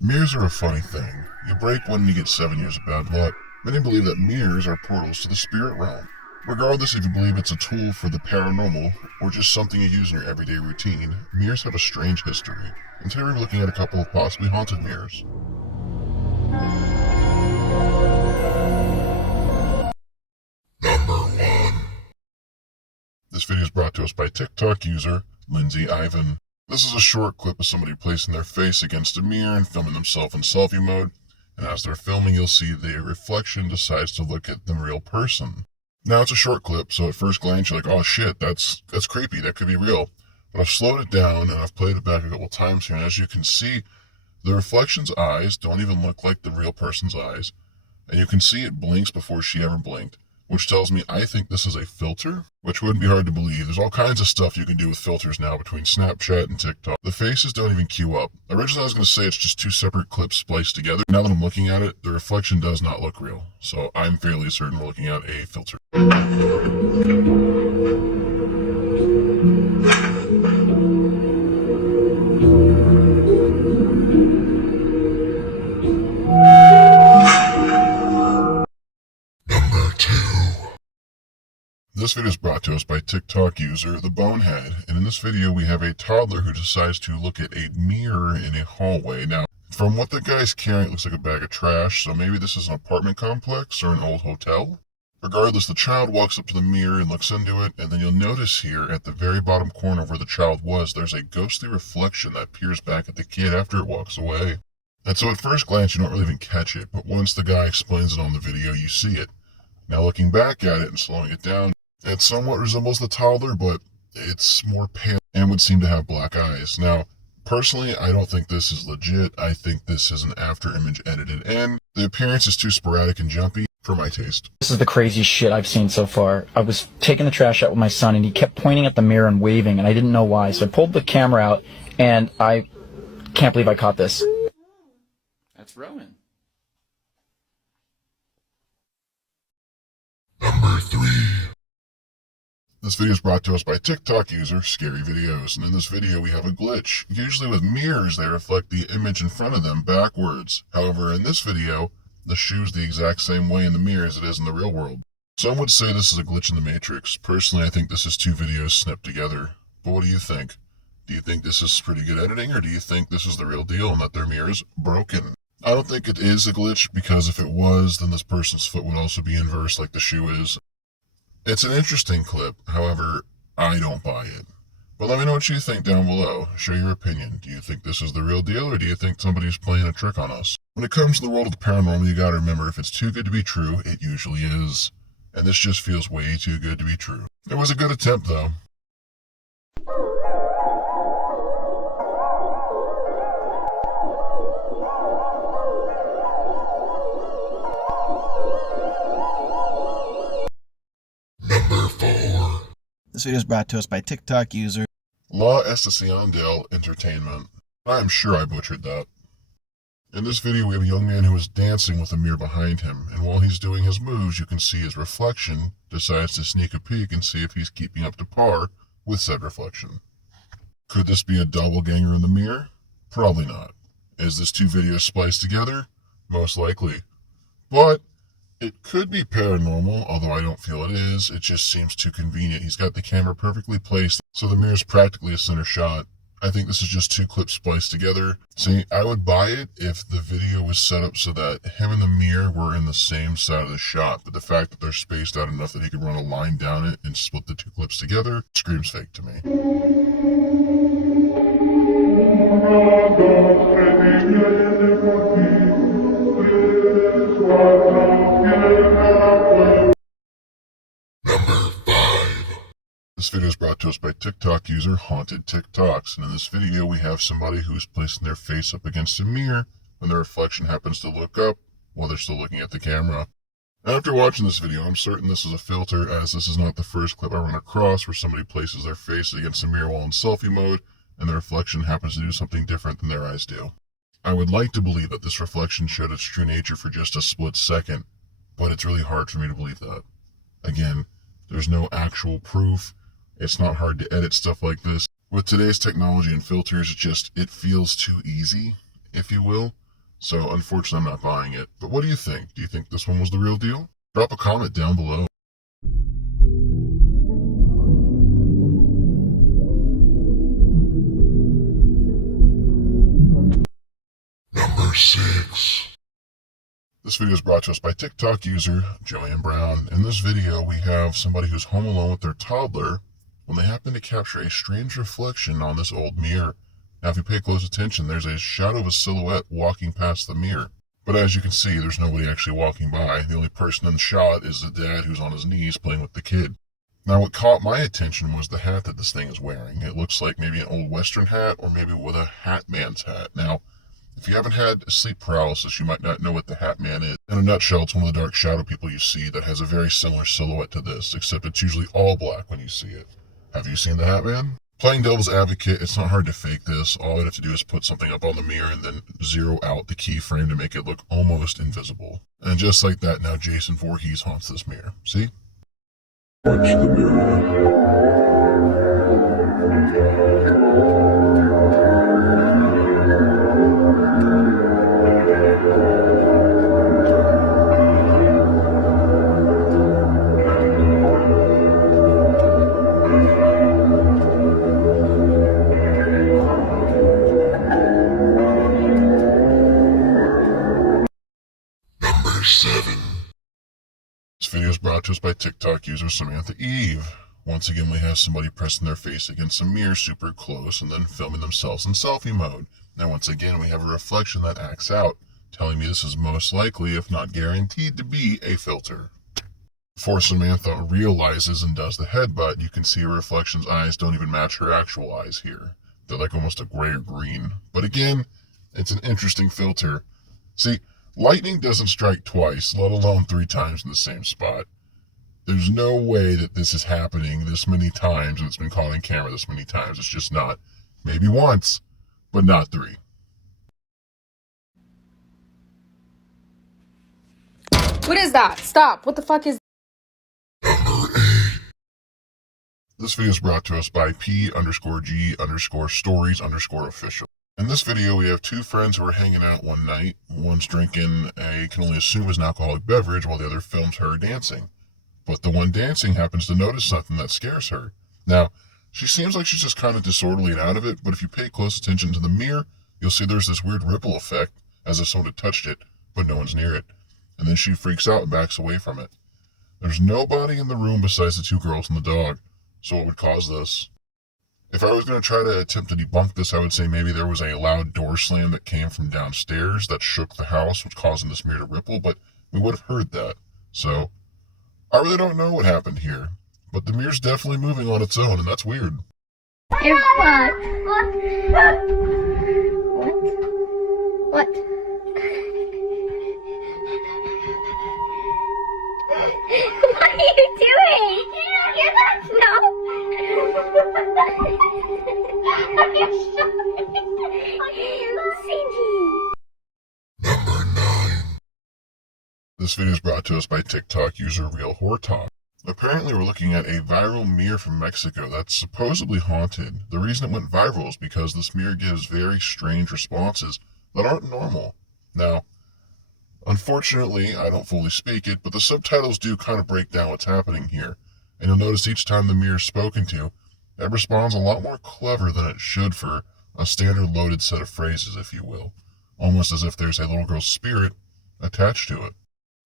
Mirrors are a funny thing. You break one and you get 7 years of bad luck. Many believe that mirrors are portals to the spirit realm. Regardless if you believe it's a tool for the paranormal or just something you use in your everyday routine, mirrors have a strange history. And today we're looking at a couple of possibly haunted mirrors. Number 1. This video is brought to us by TikTok user Lindsay Ivan. This is a short clip of somebody placing their face against a mirror and filming themselves in selfie mode. And as they're filming, you'll see the reflection decides to look at the real person. Now, it's a short clip, so at first glance, you're like, oh shit, that's creepy, that could be real. But I've slowed it down and I've played it back a couple times here, and as you can see, the reflection's eyes don't even look like the real person's eyes. And you can see it blinks before she ever blinked, which tells me I think this is a filter, which wouldn't be hard to believe. There's all kinds of stuff you can do with filters now between Snapchat and TikTok. The faces don't even queue up. Originally I was going to say it's just two separate clips spliced together. Now that I'm looking at it, the reflection does not look real. So I'm fairly certain we're looking at a filter. This video is brought to us by TikTok user The Bonehead, and in this video we have a toddler who decides to look at a mirror in a hallway. Now, from what the guy's carrying, it looks like a bag of trash, so maybe this is an apartment complex or an old hotel. Regardless, the child walks up to the mirror and looks into it, and then you'll notice here at the very bottom corner where the child was, there's a ghostly reflection that peers back at the kid after it walks away. And so at first glance you don't really even catch it, but once the guy explains it on the video, you see it. Now looking back at it and slowing it down, it somewhat resembles the toddler, but it's more pale and would seem to have black eyes. Now, personally, I don't think this is legit. I think this is an after image edited in. The appearance is too sporadic and jumpy for my taste. This is the craziest shit I've seen so far. I was taking the trash out with my son and he kept pointing at the mirror and waving and I didn't know why. So I pulled the camera out and I can't believe I caught this. That's Rowan. Number 3. This video is brought to us by TikTok user Scary Videos, and in this video we have a glitch. Usually with mirrors they reflect the image in front of them backwards. However, in this video, the shoe's the exact same way in the mirror as it is in the real world. Some would say this is a glitch in the Matrix. Personally, I think this is two videos snipped together. But what do you think? Do you think this is pretty good editing, or do you think this is the real deal and that their mirror is broken? I don't think it is a glitch, because if it was, then this person's foot would also be inverse like the shoe is. It's an interesting clip, however, I don't buy it. But let me know what you think down below. Share your opinion. Do you think this is the real deal, or do you think somebody's playing a trick on us? When it comes to the world of the paranormal, you gotta remember, if it's too good to be true, it usually is. And this just feels way too good to be true. It was a good attempt, though. Number 4. This video is brought to us by TikTok user La Estacion Entertainment. I am sure I butchered that. In this video we have a young man who is dancing with a mirror behind him, and while he's doing his moves you can see his reflection decides to sneak a peek and see if he's keeping up to par with said reflection. Could this be a doppelganger in the mirror? Probably not. Is this two videos spliced together? Most likely. But it could be paranormal, although I don't feel it is. It just seems too convenient. He's got the camera perfectly placed, so the mirror's practically a center shot. I think this is just two clips spliced together. See, I would buy it if the video was set up so that him and the mirror were in the same side of the shot, but the fact that they're spaced out enough that he could run a line down it and split the two clips together screams fake to me. This video is brought to us by TikTok user Haunted TikToks, and in this video we have somebody who's placing their face up against a mirror when the reflection happens to look up while they're still looking at the camera. After watching this video, I'm certain this is a filter, as this is not the first clip I run across where somebody places their face against a mirror while in selfie mode and the reflection happens to do something different than their eyes do. I would like to believe that this reflection showed its true nature for just a split second, but it's really hard for me to believe that. Again, there's no actual proof. It's not hard to edit stuff like this. With today's technology and filters, it feels too easy, if you will. So unfortunately, I'm not buying it. But what do you think? Do you think this one was the real deal? Drop a comment down below. Number 6. This video is brought to us by TikTok user Joanne Brown. In this video, we have somebody who's home alone with their toddler when they happen to capture a strange reflection on this old mirror. Now, if you pay close attention, there's a shadow of a silhouette walking past the mirror. But as you can see, there's nobody actually walking by. The only person in the shot is the dad who's on his knees playing with the kid. Now, what caught my attention was the hat that this thing is wearing. It looks like maybe an old Western hat or maybe with a hat man's hat. Now, if you haven't had sleep paralysis, you might not know what the Hat Man is. In a nutshell, it's one of the dark shadow people you see that has a very similar silhouette to this, except it's usually all black when you see it. Have you seen the Hat Man? Playing devil's advocate, it's not hard to fake this. All you have to do is put something up on the mirror and then zero out the keyframe to make it look almost invisible. And just like that, now Jason Voorhees haunts this mirror. See? Punch the mirror. Number 7. This video is brought to us by TikTok user Samantha Eve. Once again, we have somebody pressing their face against a mirror super close and then filming themselves in selfie mode. Now, once again, we have a reflection that acts out, telling me this is most likely, if not guaranteed, to be a filter. Before Samantha realizes and does the headbutt, you can see her reflection's eyes don't even match her actual eyes here. They're like almost a gray or green. But again, it's an interesting filter. See, lightning doesn't strike twice, let alone 3 times in the same spot. There's no way that this is happening this many times and it's been caught on camera this many times. It's just not. Maybe once, but not 3. What is that? Stop. What the fuck is... Number 8. This video is brought to us by P_G_stories_official. In this video, we have 2 friends who are hanging out one night. One's drinking a, can only assume is an alcoholic beverage, while the other films her dancing. But the one dancing happens to notice something that scares her. Now, she seems like she's just kind of disorderly and out of it, but if you pay close attention to the mirror, you'll see there's this weird ripple effect, as if someone had touched it, but no one's near it. And then she freaks out and backs away from it. There's nobody in the room besides the 2 girls and the dog. So what would cause this? If I was going to try to attempt to debunk this, I would say maybe there was a loud door slam that came from downstairs that shook the house, which causing this mirror to ripple, but we would have heard that. So, I really don't know what happened here, but the mirror's definitely moving on its own, and that's weird. What? What? What are you doing? You're not Are you sure? Cindy. Number 9. This video is brought to us by TikTok user Real Horror Talk. Apparently, we're looking at a viral mirror from Mexico that's supposedly haunted. The reason it went viral is because this mirror gives very strange responses that aren't normal. Now, unfortunately, I don't fully speak it, but the subtitles do kind of break down what's happening here. And you'll notice each time the mirror is spoken to, it responds a lot more clever than it should for a standard loaded set of phrases, if you will. Almost as if there's a little girl's spirit attached to it.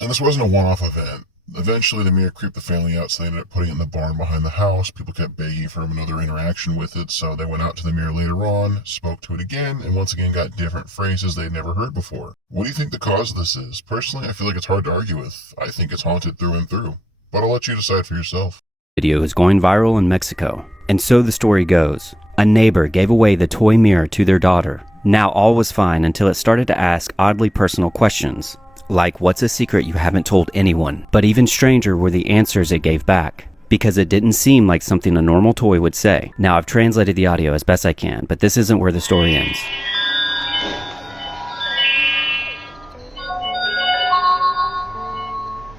And this wasn't a one-off event. Eventually, the mirror creeped the family out, so they ended up putting it in the barn behind the house. People kept begging for another interaction with it, so they went out to the mirror later on, spoke to it again, and once again got different phrases they'd never heard before. What do you think the cause of this is? Personally, I feel like it's hard to argue with. I think it's haunted through and through. But I'll let you decide for yourself. Video is going viral in Mexico. And so the story goes. A neighbor gave away the toy mirror to their daughter. Now all was fine until it started to ask oddly personal questions. Like, what's a secret you haven't told anyone? But even stranger were the answers it gave back, because it didn't seem like something a normal toy would say. Now I've translated the audio as best I can, but this isn't where the story ends.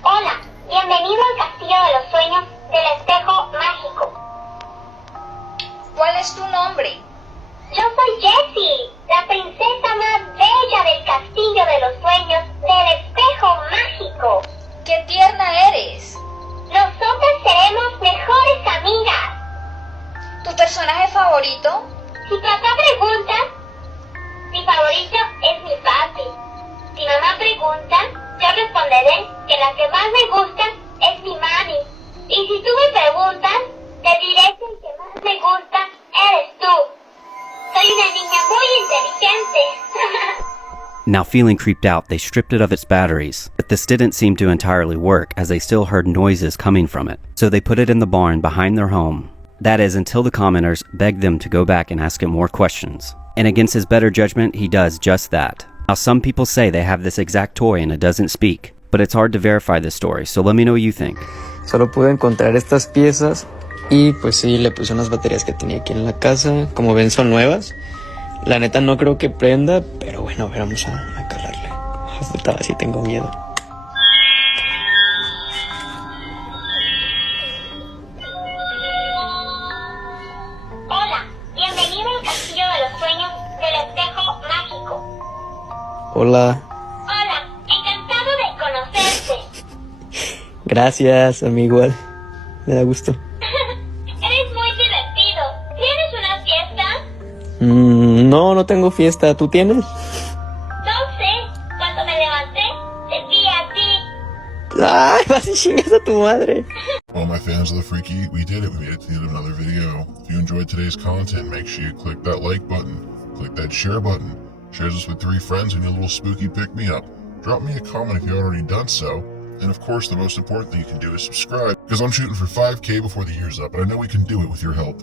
Hola, bienvenido al Castillo de los Sueños del Espejo Mágico. ¿Cuál es tu nombre? Yo soy Jessie, la princesa más bella del castillo de los sueños del espejo mágico. ¡Qué tierna eres! Nosotras seremos mejores amigas. ¿Tu personaje favorito? Si papá pregunta, mi favorito es mi papi. Si mamá pregunta, yo responderé que la que más me gusta es mi mami. Y si tú me preguntas, te diré que el que más me gusta eres tú. Soy una niña muy inteligente. Now, feeling creeped out, they stripped it of its batteries, but this didn't seem to entirely work as they still heard noises coming from it. So they put it in the barn behind their home. That is, until the commenters begged them to go back and ask him more questions. And against his better judgment, he does just that. Now, some people say they have this exact toy and it doesn't speak, but it's hard to verify this story, so let me know what you think. Solo pude encontrar estas piezas y pues sí, le puse unas baterías que tenía aquí en la casa. Como ven, son nuevas. La neta no creo que prenda, pero bueno, a ver, vamos a calarle. Puta, sí tengo miedo. Hola, bienvenido al castillo de los sueños del espejo mágico. Hola. Hola, encantado de conocerte. Gracias, a mí igual. Me da gusto. Eres muy divertido. ¿Tienes una fiesta? No tengo fiesta. ¿Tú tienes? No sé. Cuando me levanté, te vi a ti. ¡Ay, vas y chingas a tu madre! Well, my fans of the Freaky, we did it. We made it to the end of another video. If you enjoyed today's content, make sure you click that like button, click that share button, share this with 3 friends and your little spooky pick-me-up. Drop me a comment if you haven't already done so. And of course, the most important thing you can do is subscribe, because I'm shooting for 5K before the year's up, and I know we can do it with your help.